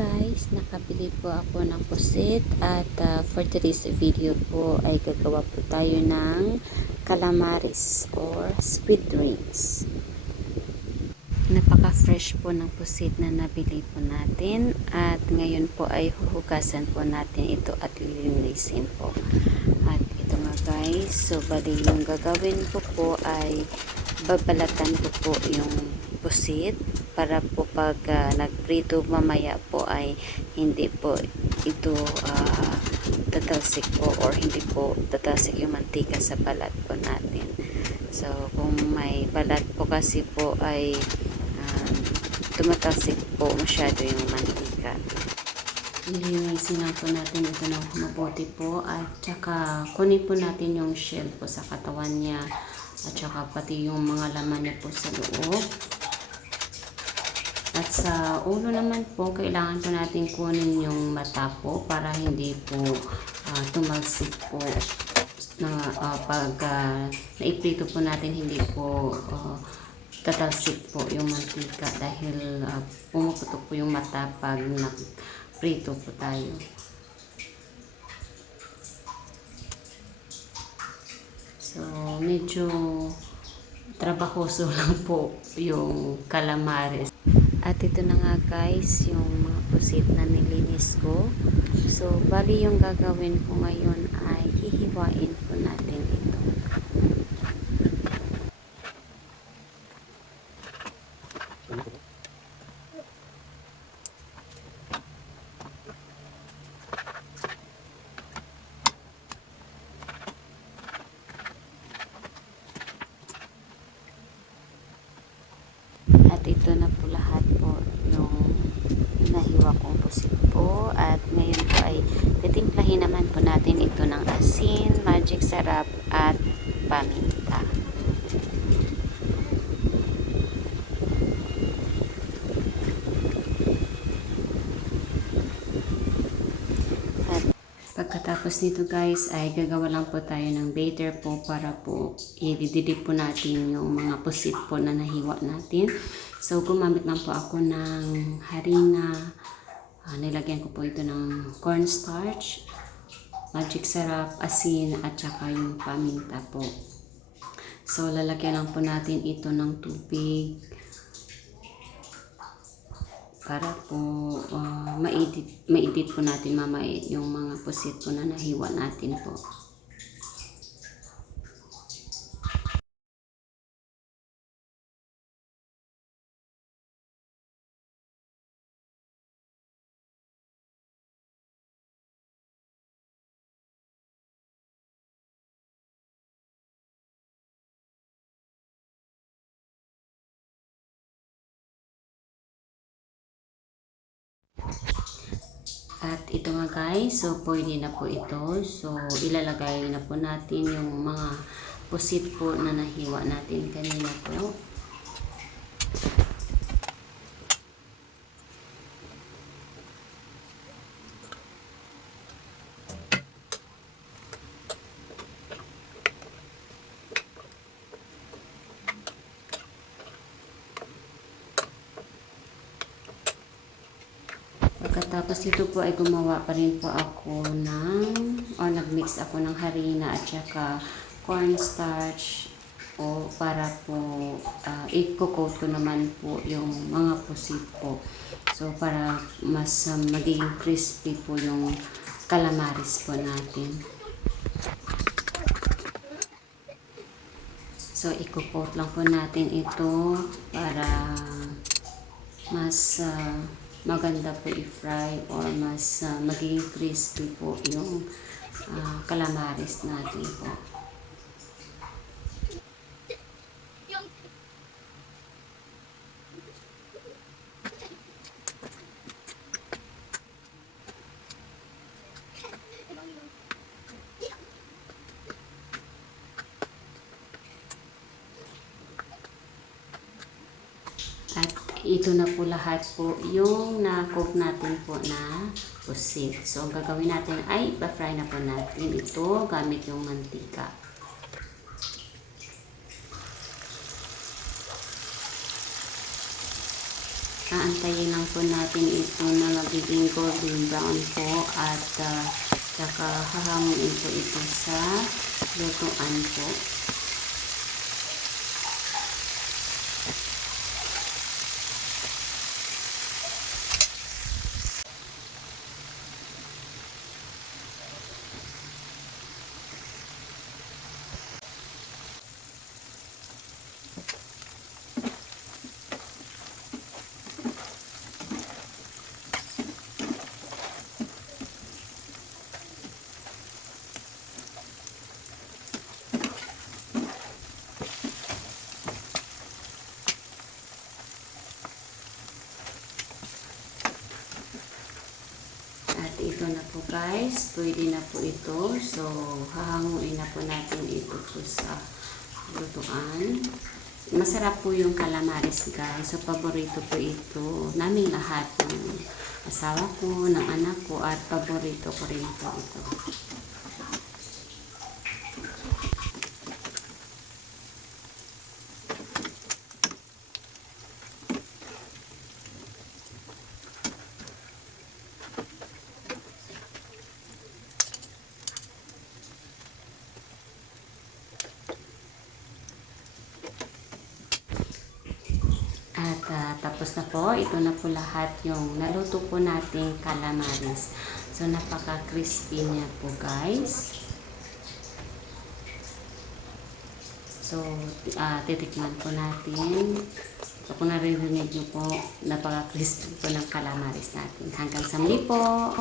guys, nakabili po ako ng pusit at for today's video po ay gagawa po tayo ng calamaris or squid rings. Napaka-fresh po ng pusit na nabili po natin at ngayon po ay huhugasan po natin ito at lilinisin po. At ito nga guys, so bali yung gagawin ko po ay babalatan ko po yung pusit para po pag nagprito mamaya po ay hindi po ito tatalsik po or hindi po tatalsik yung mantika sa balat po natin. So kung may balat po kasi po ay tumatalsik po masyado yung mantika. Lilinisin lang po natin ito ng mabuti po at saka kunin po natin yung shell po sa katawan niya at saka pati yung mga laman niya po sa loob. At sa ulo naman po, kailangan po natin kunin yung mata po para hindi po tumalsik po na pag naiprito po natin, hindi po tatalsik po yung mantika dahil pumuputok po yung mata pag naprito po tayo. So medyo trabahoso lang po yung calamares. At ito na nga guys, yung mga pusit na nilinis ko. So, bali yung gagawin ko ngayon ay hihiwain po natin ito. At ito na po lahat po yung nahiwa kong pusit po. At ngayon po ay titimplahin naman po natin ito ng asin, magic sarap at paminta. At pagkatapos nito guys ay gagawa lang po tayo ng batter po para po i-didip po natin yung mga pusit po na nahiwa natin. So gumamit lang po ako ng harina, nilagyan ko po ito ng cornstarch, magic sarap, asin at saka yung paminta po. So lalagyan lang po natin ito ng tubig para po ma-edit po natin mamaya yung mga pusit po na nahiwa natin po. At ito nga guys, so pwede na po ito. So ilalagay na po natin yung mga pusit po na nahiwa natin kanina po. Pagkatapos dito po ay gumawa pa rin po ako nag-mix ako ng harina at saka cornstarch para po i-coat ko naman po yung mga pusit po. So para mas magiging crispy po yung calamaris po natin. So i-coat lang po natin ito para mas maganda po i-fry or mas magiging crispy po yung calamaris natin po. At ito na po lahat po yung na-cook natin po na pusit. So, ang gagawin natin ay pa-fry na po natin ito gamit yung mantika. aantayin lang po natin ito na magiging golden brown po at saka hahanguin po ito sa lutuan po. At ito na po guys, pwede na po ito. So, hahanguin na po natin ito po sa lutuan. Masarap po yung calamares guys. So, paborito po ito naming lahat ng asawa ko, ng anak ko, at paborito ko rin po ito. At tapos na po, ito na po lahat yung naluto po nating calamares. So, napaka-crispy niya po guys. So, titikman po natin. So, kung naririnig nyo po, napaka-crispy po ng calamares natin. Hanggang sa muli po!